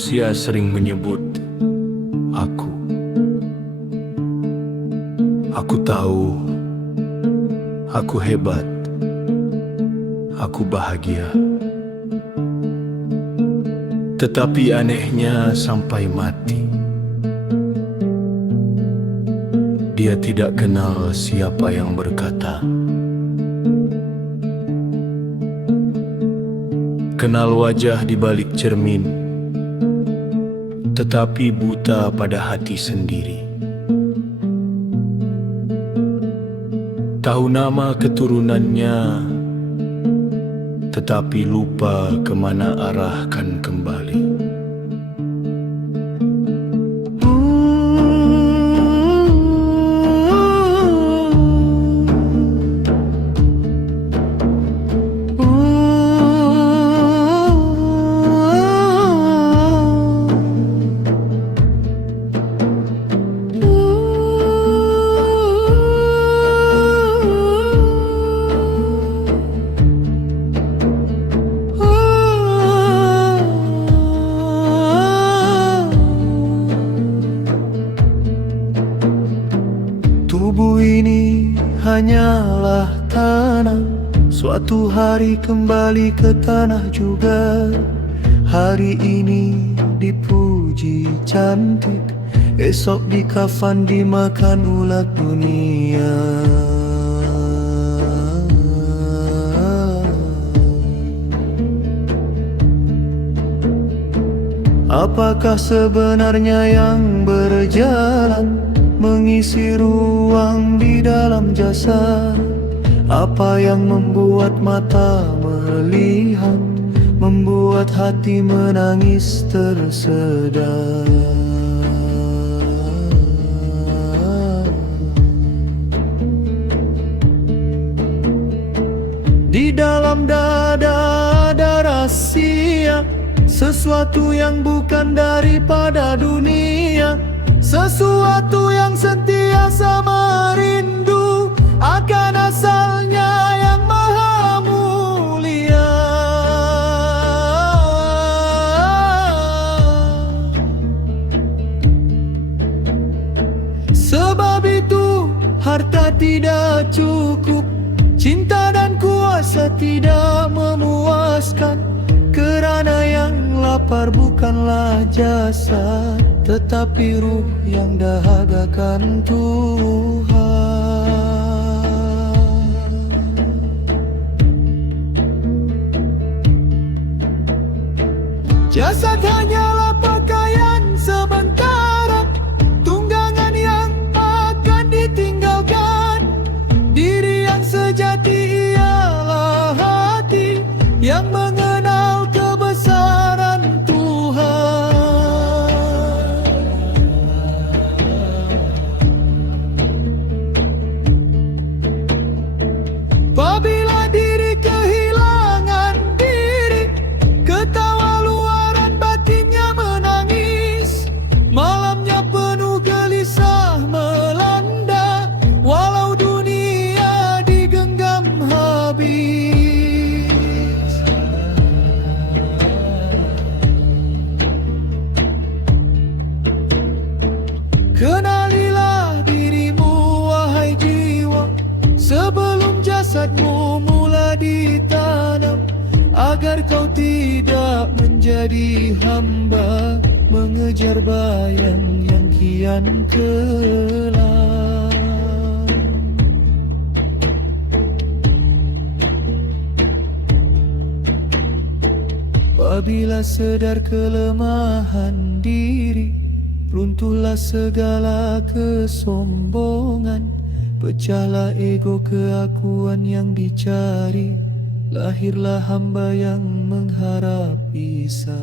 Manusia sering menyebut aku. Aku tahu, aku hebat, aku bahagia. Tetapi anehnya sampai mati, dia tidak kenal siapa yang berkata. Kenal wajah di balik cermin, tetapi buta pada hati sendiri. Tahu nama keturunannya, tetapi lupa kemana arah kan kembali. Tubuh ini hanyalah tanah, suatu hari kembali ke tanah juga. Hari ini dipuji cantik, esok dikafan dimakan ulat dunia. Apakah sebenarnya yang berjalan mengisi ruang di dalam jasad? Apa yang membuat mata melihat, membuat hati menangis tersedak? Di dalam dada ada rahasia, sesuatu yang bukan daripada dunia, sesuatu yang sentiasa merindu akan asalnya yang maha mulia. Sebab itu harta tidak cukup, cinta dan kuasa tidak memuaskan, kerana yang lapar bukanlah jasad, tetapi ruh yang dahagakan Tuhan. Jasad hanyalah pakaian sementara, tunggangan yang akan ditinggalkan. Diri yang sejati ialah hati yang mengenal kebesaran Tuhan. Apabila diri kehilangan diri, ketawa luaran batinnya menangis. Malamnya penuh gelisah melanda, walau dunia digenggam habis. Kenalilah dirimu wahai jiwa, sebelum jasadmu mula ditanam, agar kau tidak menjadi hamba mengejar bayang yang kian kelam. Apabila sedar kelemahan diri, runtuhlah segala kesombongan, pecahlah ego keakuan yang dicari, lahirlah hamba yang mengharap Isa.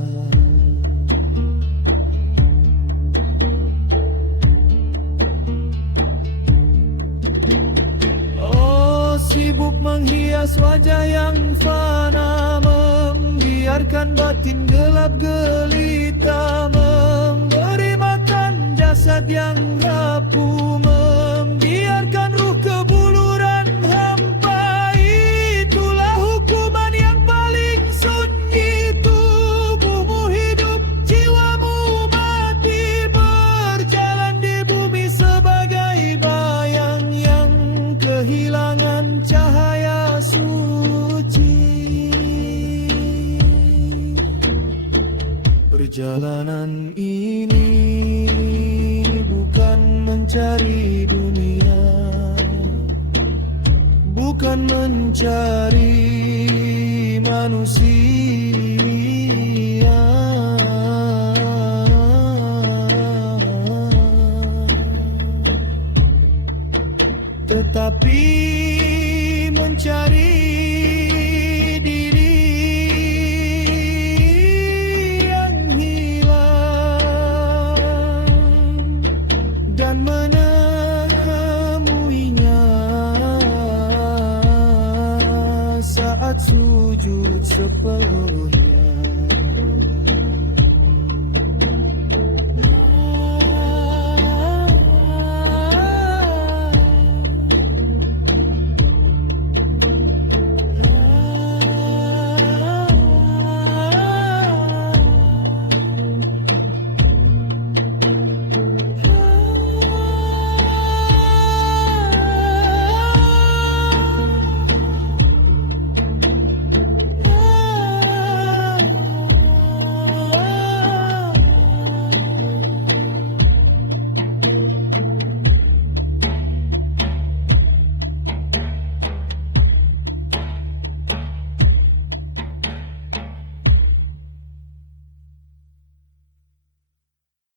Oh, sibuk menghias wajah yang fana, membiarkan batin gelap gelita, memberi makan jasad yang rapuh, membiarkan ruh kebuluran hampa. Itulah hukuman yang paling sunyi. Tubuhmu hidup, jiwa Perjalanan ini bukan mencari dunia, bukan mencari manusia.